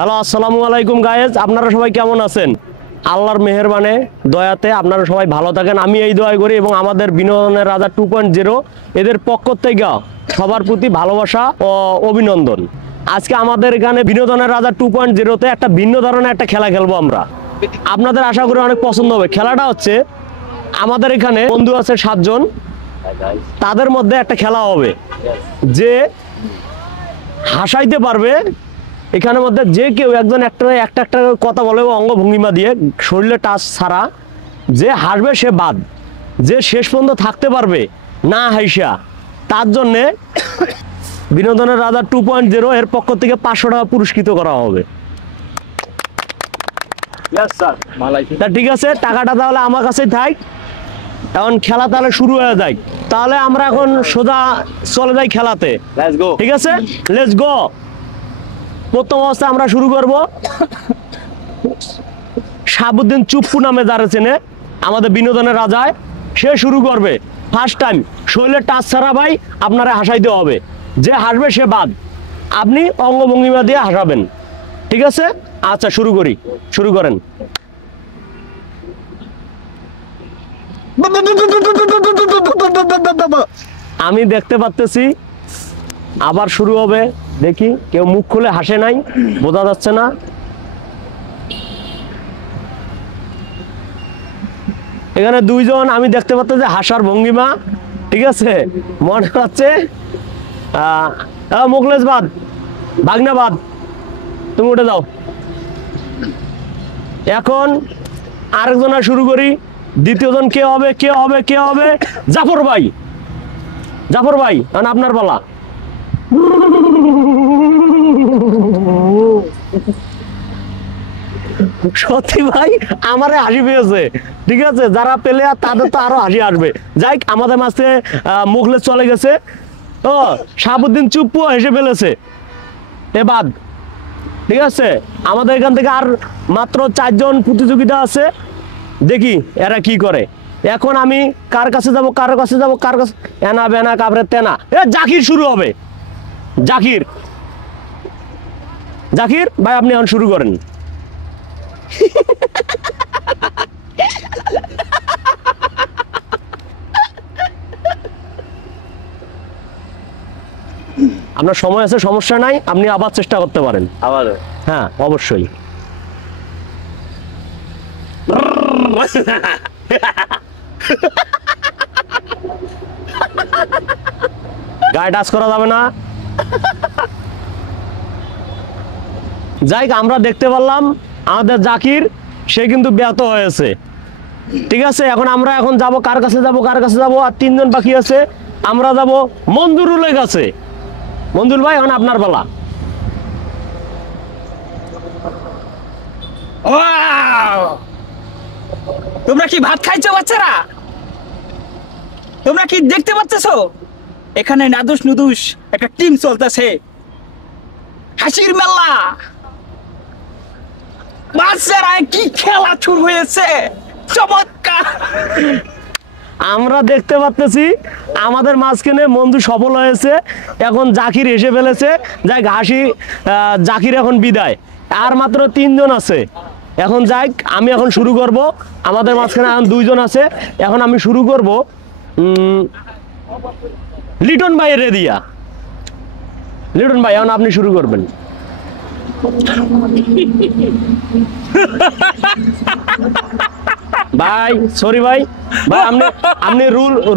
Hello, আসসালামু আলাইকুম guys. আপনারা সবাই কেমন আছেন? আল্লাহর মেহেরবানে দয়াতে আপনারা সবাই ভালো থাকেন, আমি এই দোয়া করি। এবং আমাদের বিনোদনের রাজা 2.0 এদের পক্ষ থেকে সবার প্রতি ভালোবাসা ও অভিনন্দন। আজকে আমাদের এখানে বিনোদনের রাজা 2.0-তে একটা ভিন্ন ধরনের একটা খেলা খেলবো আমরা। আপনাদের আশা করি অনেক পছন্দ হবে। খেলাটা হচ্ছে, আমাদের এখানে বন্ধু আছে 7 জন, তাদের মধ্যে একটা খেলা হবে যে হাসাইতে পারবে। এখানের মধ্যে যে কেউ একজন একটা কথা বলে অঙ্গভঙ্গিমা দিয়ে, শরীরে টাচ ছাড়া, যে হাসবে সে বাদ। যে শেষ পর্যন্ত থাকতে পারবে না হাইসা, তার জন্যে বিনোদনের রাজা 2.0 এর পক্ষ থেকে 500 টাকা পুরস্কৃত করা হবে। ঠিক আছে, টাকাটা তাহলে আমার কাছেই থাক। এখন খেলা তাহলে শুরু হয়ে যায়। তাহলে আমরা এখন সোজা চলে যাই খেলাতে। ঠিক আছে, লেটস গো। প্রথম অবস্থায় আমরা শুরু করব। শাহাবুদ্দিন চুপ্পু নামে যারা চেনে, আমাদের বিনোদনের রাজায়, সে শুরু করবে। ফার্স্ট টাইম শরীরের টাচ ছাড়া ভাই আপনারা হাসাইতে হবে। যে হাসবে সে বাদ। আপনি অঙ্গভঙ্গিমা দিয়ে হাসাবেন। ঠিক আছে, আচ্ছা শুরু করি। শুরু করেন। আমি দেখতে পাচ্তেছি আবার শুরু হবে। দেখি, কেউ মুখ খুলে হাসে নাই, বোঝা যাচ্ছে না। এখানে 2 জন আমি দেখতে পাচ্ছি হাসার ভঙ্গিমা। ঠিক আছে, মনে হচ্ছে মুখলেস বাদ, ভাগনা বাদ, তুমি উঠে যাও। এখন আরেকজনা শুরু করি। দ্বিতীয় জন কে হবে? কে হবে? কে হবে? জাফর ভাই। জাফর ভাই, আপনার বলা। সত্যি ভাই আমারে হাসি পেয়েছে। ঠিক আছে, যারা পেলে তাদের তো আরো হাসি আসবে। যাই, আমাদের মাঝে মুখলেস চলে গেছে। ও শাহাবুদ্দিন চুপ্পু হেসে ফেলেছে, এ বাদ। ঠিক আছে, আমাদের এখান থেকে আর মাত্র 4 জন প্রতিযোগিতা আছে। দেখি এরা কি করে। এখন আমি কার কাছে যাব, কার কাছে যাব, কার কাছে? এনা বেনা কাবরে তেনা। জাকির শুরু হবে। জাকির, জাকির ভাই আপনি এখন শুরু করেন। আপনার সময় আছে, সমস্যা নাই, আপনি আবার চেষ্টা করতে পারেন। আবার? হ্যাঁ অবশ্যই। গায়ে টাচ করা যাবে না। যাই, আমরা দেখতে পারলাম আমাদের জাকির সে কিন্তু ব্যর্থ হয়েছে। ঠিক আছে, এখন আমরা যাব কার কাছে যাব, কার কাছে যাব? আর 3 জন বাকি আছে। আমরা যাব মঞ্জুরুলের কাছে। মঞ্জুর ভাই, এখন আপনার বেলা। তোমরা কি ভাত খাইছো বাচ্চারা? তোমরা কি দেখতে পাচ্ছো এখানে নাদুস নুদুস একটা টিম চলতেছে? হাসির মেলা। বাচ্চারা কি খেলা শুরু হয়েছে, চমৎকার। আমরা দেখতে পাচ্ছি আমাদের মাঝখানে মঞ্জু সফল হয়েছে। এখন জাকির এসে ফেলেছে। যাই, হাসি জাকির এখন বিদায়। আর মাত্র 3 জন আছে। এখন যাই, আমি এখন শুরু করব। আমাদের মাঝখানে এখন 2 জন আছে। এখন আমি শুরু করব লিটন ভাইয়ের দিয়া। লিটন ভাই, এখন আপনি শুরু করবেন। ভাই সরি ভাই, ভাই আপনি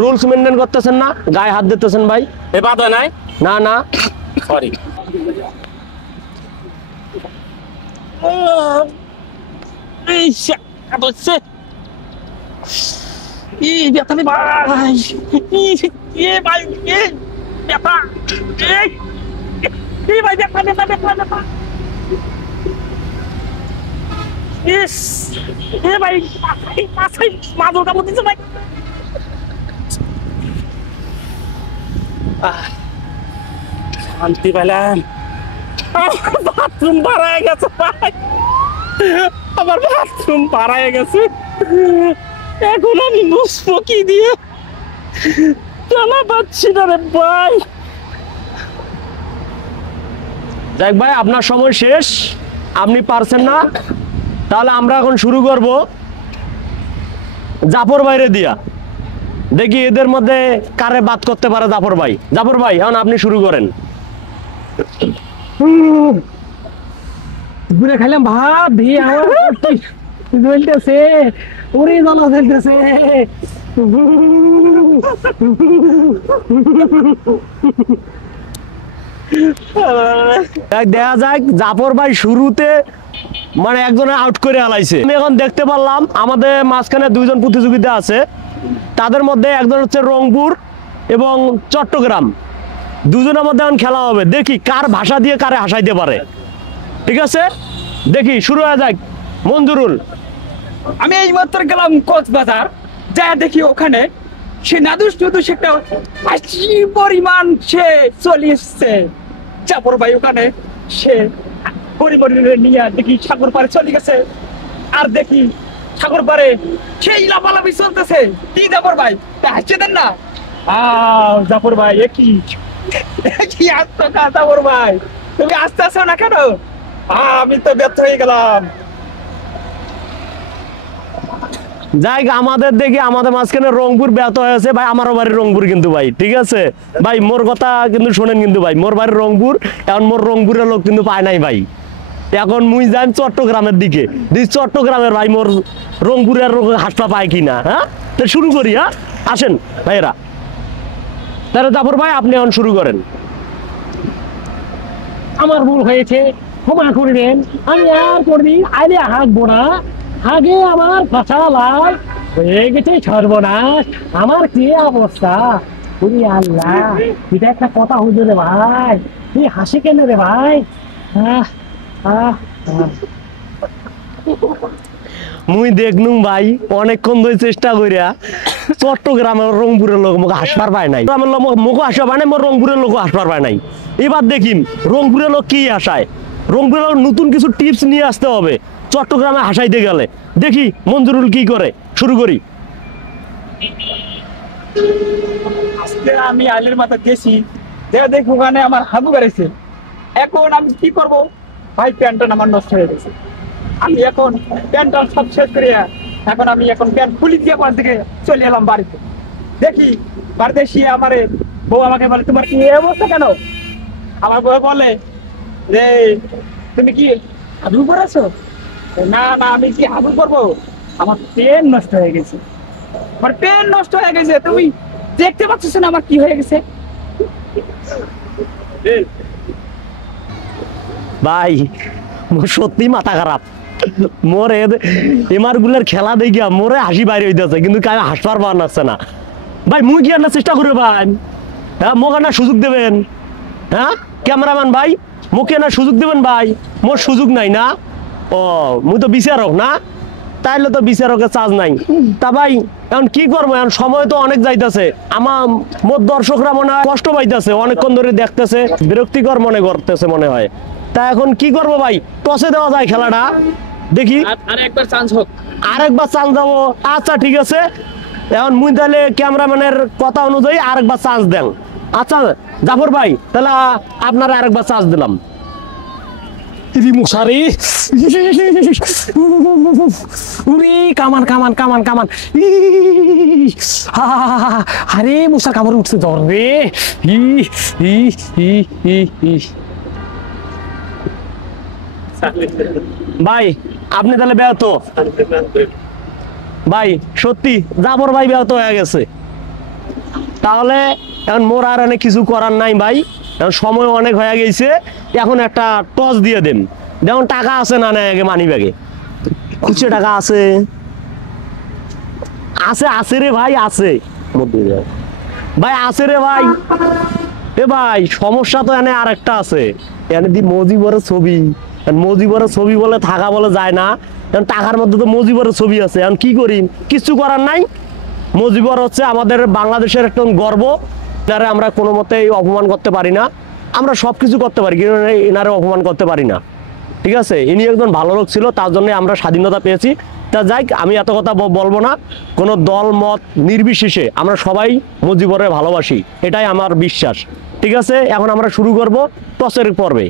রুলস মেনটেন করতেছেন না, গায়ে হাত দিতেছেন ভাই। এ বাদ হয় নাই? না না, সরি। এই হচ্ছে ই ব্যথা রে ভাই। এ ভাই, এ ব্যথা। এই ভাই, ব্যথা ব্যথা ব্যথা ব্যথা। ইস, এ ভাই পাছাই মাদুর কামড় দিছে ভাই। শান্তি পেলাম। বাথরুম বাড়ায় গেছে ভাই, আমার বাথরুম বাড়ায় গেছে। এখন আমি মুসবো কি দিয়ে? জানা পাচ্ছি না রে ভাই। যাক ভাই, আপনার সময় শেষ। আপনি পারছেন না, তাহলে আমরা এখন শুরু করব জাফর ভাইরে দিয়া। দেখি এদের মধ্যে কারে বাদ করতে পারে জাফর ভাই। জাফর ভাই এখন আপনি শুরু করেন। ঘুরে খাইলাম ভাত দিয়ে আমার জ্বলতেছে, ওরে জ্বালা জ্বলতেছে। দেখা যাক জাফর ভাই শুরুতে মানে একজনে আউট করে আলাইছে। আমি এখন দেখতে পারলাম আমাদের মাঝখানে দুইজন প্রতিযোগিতা আছে, তাদের মধ্যে একজন হচ্ছে রংপুর এবং চট্টগ্রাম, দুজনের মধ্যে এখন খেলা হবে। দেখি কার ভাষা দিয়ে কারে হাসাইতে পারে। ঠিক আছে, দেখি শুরু হয়ে যাক। মঞ্জুরুল, আমি এই মাত্র গেলাম কক্সবাজার, যা দেখি ওখানে সে নাদুস নুদুস একটা হাসি পরিমাণ সে চলে এসছে। জাফর ভাই ওখানে সে পরিবারের নিয়ে দেখি সাগর পাড়ে চলে গেছে, আর দেখি সাগর পাড়ে সেই লাফালাফি চলতেছে। কি জাফর ভাই, তা হাসছে দেন না? জাফর ভাই একই কি আসতো না জাফর ভাই, তুমি আসতে আসো না কেন? আমি তো ব্যর্থ হয়ে গেলাম। যাই আমাদের দেখি আমাদের মাঝখানে রংপুর ব্যর্থ হয়েছে ভাই। আমারও বাড়ির রংপুর কিন্তু ভাই, ঠিক আছে ভাই, মোর কথা কিন্তু শোনেন কিন্তু ভাই, মোর বাড়ির রংপুর। এখন মোর রংপুরের লোক কিন্তু পায় নাই ভাই, এখন মুই যাই চট্টগ্রামের দিকে। চট্টগ্রামের ভাই মোর রংপুরের হাসপা পায় কিনা। হ্যাঁ, তো শুরু করি। হ্যাঁ আসেন ভাইয়েরা, তাহলে জাফর ভাই আপনি এখন শুরু করেন। আমার ভুল হয়েছে, ক্ষমা করবেন। আমি আর করবি আইলে হাঁকবো না। আগে আমার ভাষা লাই হয়ে গেছে সর্বনাশ। আমার কি অবস্থা, ওরে আল্লাহ, এটা একটা কথা হইল রে ভাই। তুই হাসি কেন রে ভাই? আহ আহ আহ। মুই দেখনুম ভাই অনেকক্ষণ ধরে চেষ্টা করিয়া চট্টগ্রামের রংপুরের লোক মুখে হাসপার পায় নাই, গ্রামের লোক মুখে হাসা পায় নাই, মোর রংপুরের লোক হাসপার পায় নাই। এবার দেখিম রংপুরের লোক কি হাসায়। রংপুরের লোক নতুন কিছু টিপস নিয়ে আসতে হবে চট্টগ্রামে হাসাইতে গেলে। দেখি মঞ্জুরুল কি করে, শুরু করি। আজকে আমি আইলের মাথা গেছি, দেখ ওখানে আমার হাগু বেড়েছে। এখন আমি কি করব ভাই, প্যান্টটা আমার নষ্ট হয়ে গেছে। আমি এখন প্যান্টটা সব শেষ করে এখন প্যান্ট খুলি দিয়ে পর থেকে চলে এলাম বাড়িতে। দেখি বাড়িতে এসে আমারে বউ আমাকে বলে, তোমার কি এই অবস্থা কেন? আমার বউ বলে যে তুমি কি হাগু করেছো? না না, আমি কি হাগু করবো, আমার পেন নষ্ট হয়ে গেছে। আমার পেন নষ্ট হয়ে গেছে, তুমি দেখতে পাচ্ছ না আমার কি হয়ে গেছে? ভাই মোর সত্যি মাথা খারাপ। মোর এমার গুলার খেলা দেখিয়া মোরে হাসি বাইরে হইতেছে, কিন্তু কাজ হাসপার পাওয়া যাচ্ছে না। ভাই মুই কি আনার চেষ্টা করি ভাই? হ্যাঁ, মোক আনার সুযোগ দেবেন? হ্যাঁ ক্যামেরাম্যান ভাই, মুখে আনার সুযোগ দেবেন ভাই? মোর সুযোগ নাই না? ও মুই তো বিচারক না, তাইলে তো বিচারকের চার্জ নাই। তা ভাই এখন কি করবো, এখন সময় তো অনেক যাইতেছে। আমার মোর দর্শকরা মনে হয় কষ্ট পাইতেছে, অনেকক্ষণ ধরে দেখতেছে, বিরক্তিকর মনে করতেছে মনে হয়। তা এখন কি করবো ভাই, টসে দেওয়া যায় খেলাটা, দেখি আরেকবার চান্স হোক। আরেকবার চান্স দেবো। আচ্ছা ঠিক আছে, এখন মুই তাহলে ক্যামেরাম্যানের কথা অনুযায়ী আরেকবার চান্স দেন। আচ্ছা জাফর ভাই, তাহলে আপনারা আরেকবার চান্স দিলাম। মশারি, কামান কামান কামান কামান, আরে মশা কামড় উঠছে ধর রে। ভাই আপনি তাহলে ব্যাহত ভাই, সত্যি জাফর ভাই ব্যাহত হয়ে গেছে। তাহলে এখন মোর আর অনেক কিছু করার নাই ভাই, এখন সময় অনেক হয়ে গেছে। এখন একটা টস দিয়ে দেন, যেমন টাকা আছে না নাই আগে মানি ব্যাগে, খুচরো টাকা আছে? আছে আছে রে ভাই, আছে ভাই, আছে রে ভাই। এ ভাই সমস্যা তো এনে আর একটা আছে, এনে দি মজিবরের ছবি, মজিবরের ছবি বলে থাকা বলে যায় না। এখন টাকার মধ্যে তো মজিবরের ছবি আছে, এখন কি করি, কিছু করার নাই। মজিবর হচ্ছে আমাদের বাংলাদেশের একটা গর্ব, এনারে আমরা কোনো মতেই অপমান করতে পারি না। আমরা সব কিছু করতে পারি কিন্তু এনারে অপমান করতে পারি না, ঠিক আছে? ইনি একজন ভালো লোক ছিল, তার জন্য আমরা স্বাধীনতা পেয়েছি। তা যাই, আমি এত কথা বলবো না। কোনো দল মত নির্বিশেষে আমরা সবাই মুজিবরে ভালোবাসি, এটাই আমার বিশ্বাস। ঠিক আছে, এখন আমরা শুরু করব টসের পর্বে।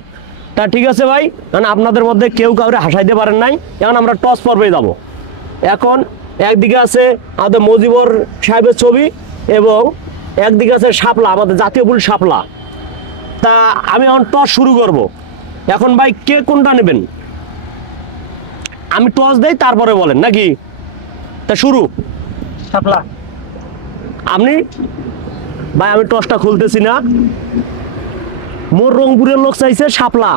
তা ঠিক আছে ভাই, কারণ আপনাদের মধ্যে কেউ কাউরে হাসাইতে পারেন নাই। এখন আমরা টস পর্বে যাব। এখন একদিকে আছে আমাদের মজিবর সাহেবের ছবি এবং একদিকে আছে শাপলা, আমাদের জাতীয় ফুল শাপলা। তা আমি এখন টস শুরু করব। এখন ভাই কে কোনটা নেবেন? আমি টস দেই, তারপরে বলেন নাকি? তা শুরু। শাপলা। আপনি? ভাই আমি টসটা খুলতেছি না। মোর রংপুরের লোক চাইছে শাপলা,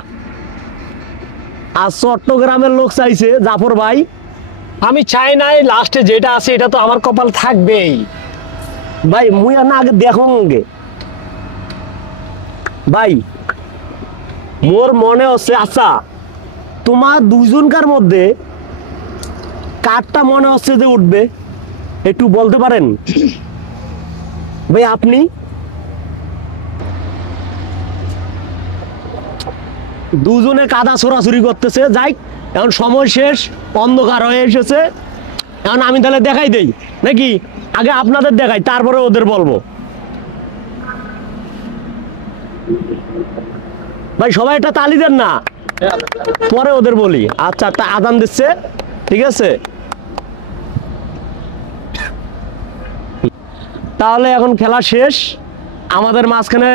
আর চট্টগ্রামের লোক চাইছে জাফর ভাই। আমি চাই নাই, লাস্টে যেটা আছে এটা তো আমার কপাল থাকবেই। ভাই মুই না আগে দেখো গে ভাই, মোর মনে হচ্ছে আচ্ছা তোমার দুইজনকার মধ্যে কারটা মনে হচ্ছে যে উঠবে, একটু বলতে পারেন ভাই? আপনি? দুজনে কাদা ছোড়াছুরি করতেছে। যাই, এখন সময় শেষ, অন্ধকার হয়ে এসেছে। এখন আমি তাহলে দেখাই দেই নাকি? আগে আপনাদের দেখাই, তারপরে ওদের বলবো। ভাই সবাই একটা তালি দেন না, পরে ওদের বলি। আচ্ছা, তা আজান দিচ্ছে, ঠিক আছে। তাহলে এখন খেলা শেষ, আমাদের মাঝখানে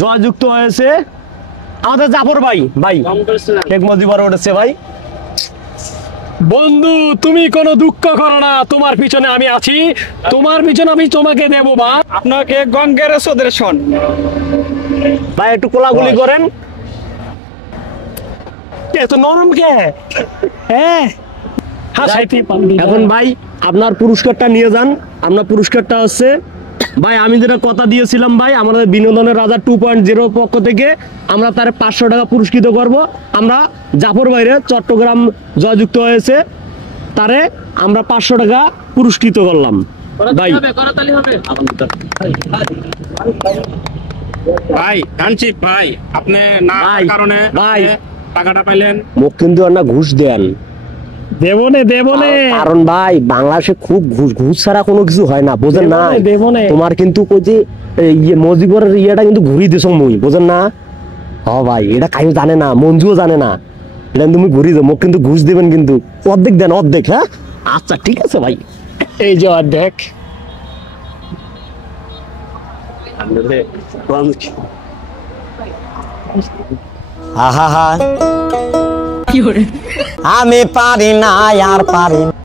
জয়যুক্ত হয়েছে আমাদের জাফর ভাই। ভাই শেখ মুজিবুর উঠেছে ভাই। বন্ধু তুমি কোনো দুঃখ করো না, তোমার পিছনে আমি আছি, তোমার পিছনে আমি তোমাকে দেবো বা। আপনাকে গঙ্গের সোদের শোন ভাই একটু কোলাগুলি করেন। এত নরম কে? হ্যাঁ হাসাইতে পারবি না। এখন ভাই আপনার পুরস্কারটা নিয়ে যান। আপনার পুরস্কারটা হচ্ছে ভাই, আমি যেটা কথা দিয়েছিলাম ভাই, আমাদের বিনোদনের রাজা 2.0 পক্ষ থেকে আমরা তার 500 টাকা পুরস্কৃত করব। আমরা জাফর ভাইরে, চট্টগ্রাম জয়যুক্ত হয়েছে, তারে আমরা 500 টাকা পুরস্কৃত করলাম ভাই। ভাই কাঞ্চি ভাই, আপনি না ভাই, কারণে ভাই। টাকাটা পাইলেন। মুখ কিন্তু আর না ঘুষ দেন, দেবনে দেবনে কারণ ভাই বাংলাদেশে খুব ঘুষ ঘুষ ছাড়া কোনো কিছু হয় না, বোঝেন না? দেবনে তোমার কিন্তু ওই যে ইয়ে মজিবরের ইয়েটা কিন্তু ঘুরিয়ে দিছো মুই, বোঝেন না? হ ভাই, এটা কাউ জানে না, মঞ্জুও জানে না, এটা তুমি ঘুরিয়ে দাও। মুখ কিন্তু ঘুষ দেবেন, কিন্তু অর্ধেক দেন, অর্ধেক। হ্যাঁ আচ্ছা ঠিক আছে ভাই। এই যে অর্ধেক। আমি পারি না আর পারি না।